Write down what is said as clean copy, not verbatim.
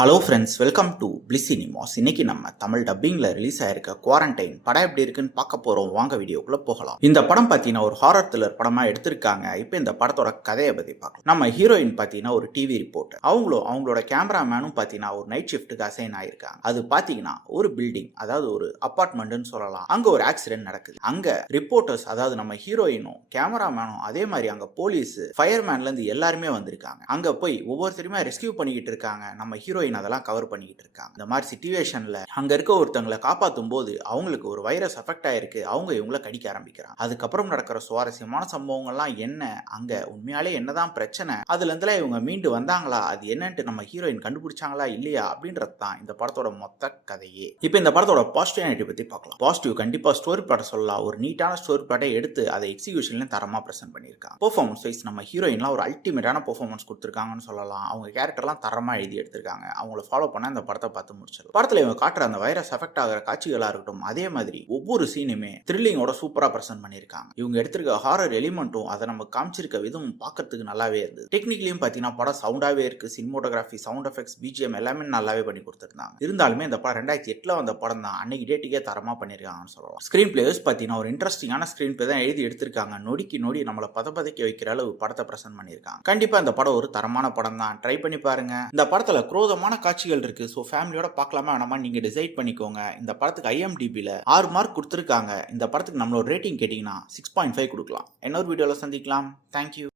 Hello friends, welcome to bliss cinemas. இன்னைக்கு நம்ம Tamil டப்பிங்ல release ஆயிருக்க குவாரண்டைன் படம் எப்படி இருக்குன்னு பார்க்க போறோம். வாங்க வீடியோக்குள்ள போகலாம். இந்த படம் பார்த்தீங்கன்னா ஒரு ஹாரர் த்ரில்லர் படமா எடுத்திருக்காங்க. இப்போ இந்த படத்தோட கதையை பத்தி பார்க்கலாம். நம்ம ஹீரோயின் பார்த்தீங்கன்னா ஒரு டிவி ரிப்போர்ட்டர். அவங்களோட கேமராமேனும் பார்த்தீங்கன்னா ஒரு நைட் ஷிஃப்ட்டுக்கு அசைன் ஆயிருக்காங்க. அது பார்த்தீங்கன்னா ஒரு பில்டிங், அதாவது ஒரு அபார்ட்மெண்ட்னு சொல்லலாம். அங்க ஒரு ஆக்சிடென்ட் நடக்குது. அங்க ரிப்போர்ட்டர்ஸ், அதாவது நம்ம ஹீரோயினும் கேமராமேனும், அதே மாதிரி அங்க போலீஸ், ஃபயர்மேன்ல இருந்து எல்லாருமே வந்திருக்காங்க. அங்க போய் ஒவ்வொருத்தருமே ரெஸ்கியூ பண்ணிக்கிட்டு இருக்காங்க. நம்ம ஹீரோயின் அதெல்லாம் கவர் பண்ணிக்கிட்டு இருக்காங்க. இந்த மாதிரி சிச்சுவேஷன்ல அங்க இருக்க ஒருத்தங்களை காப்பாத்தும் போது அவங்களுக்கு ஒரு வைரஸ் அஃபெக்ட் ஆயிருக்கு. அவங்க இவங்கள கடிக்க ஆரம்பிக்கிறாங்க. அதுக்கப்புறம் நடக்கிற சுவாரஸ்யமான சம்பவங்கள்லாம் என்ன, அங்க உண்மையாலே என்னதான் பிரச்சனை, அதுல இருந்துல இவங்க மீண்டு வந்தாங்களா, அது என்னன்ட்டு நம்ம ஹீரோயின் கண்டுபிடிச்சாங்களா இல்லையா அப்படின்றது தான் இந்த படத்தோட மொத்த கதையே. இப்போ இந்த படத்தோட பாசிட்டிவிட்டி பத்தி பார்க்கலாம். பாசிட்டிவ் கண்டிப்பா ஸ்டோரி பிளாட் சொல்லலாம். ஒரு நீட்டான ஸ்டோரி பிளாட்டை எடுத்து அதை எக்ஸிகியூஷன்ல தரமா பிரசன்ட் பண்ணியிருக்காங்க. பெர்ஃபார்மன்ஸ் வைஸ் நம்ம ஹீரோயின்லாம் ஒரு அல்டிமேட்டான பெர்ஃபார்மன்ஸ் கொடுத்திருக்காங்கன்னு சொல்லலாம். அவங்க கேரக்டர்லாம் தரமா எழுதி எடுத்திருக்காங்க. அவங்கள ஃபாலோ பண்ண இந்த படத்தை பார்த்து முடிச்சிடலாம். படத்துல இவங்க காட்டுற அந்த வைரஸ் அஃபெக்ட் ஆகிற காட்சிகளா இருக்கட்டும், அதே மாதிரி ஒவ்வொரு சீனுமே த்ரில்லிங்கோட சூப்பரா பிரசன்ட் பண்ணியிருக்காங்க. இவங்க எடுத்திருக்க ஹாரர் எலிமெண்ட்டும் அதை நம்ம காமிச்சிருக்க விதமும் பார்க்கறதுக்கு நல்லாவே இருந்தது. டெக்னிக்கலியும் பார்த்தீங்கன்னா படம் சவுண்டாவே இருக்கு. சினிமோட்டோகிராஃபி, சவுண்ட் எஃபெக்ட்ஸ், பிஜிஎம் எல்லாமே நல்லாவே பண்ணி கொடுத்துருந்தாங்க. இருந்தாலுமே இந்த படம் 2008 வந்த படம் தான். அன்னைக்கு டேட்டுக்கே தரமா பண்ணியிருக்காங்கன்னு சொல்லலாம். ஸ்கிரீன் பிளேயர்ஸ் பார்த்தீங்கன்னா ஒரு இன்ட்ரெஸ்டிங்கான ஸ்கிரீன் பிளே தான் எழுதி எடுத்திருக்காங்க. நொடிக்கு நொடி நம்மளை பதப்பதைக்க வைக்கிற அளவு படத்தை பிரசன்ட் பண்ணியிருக்காங்க. கண்டிப்பா இந்த படம் ஒரு தரமான படம் தான். ட்ரை பண்ணி பாருங்க. இந்த படத்துல குரோதமான காட்சிகள் இருக்கு. ஸோ ஃபேமிலியோட பார்க்கலாமா வேணாமா நீங்க டிசைட் பண்ணிக்கோங்க. இந்த படத்துக்கு IMDbல 6 மார்க் கொடுத்துருக்காங்க. இந்த படத்துக்கு நம்மளோட ரேட்டிங் கேட்டீங்கன்னா 6.5 கொடுக்கலாம். இன்னொரு வீடியோல சந்திக்கலாம். தேங்க்யூ.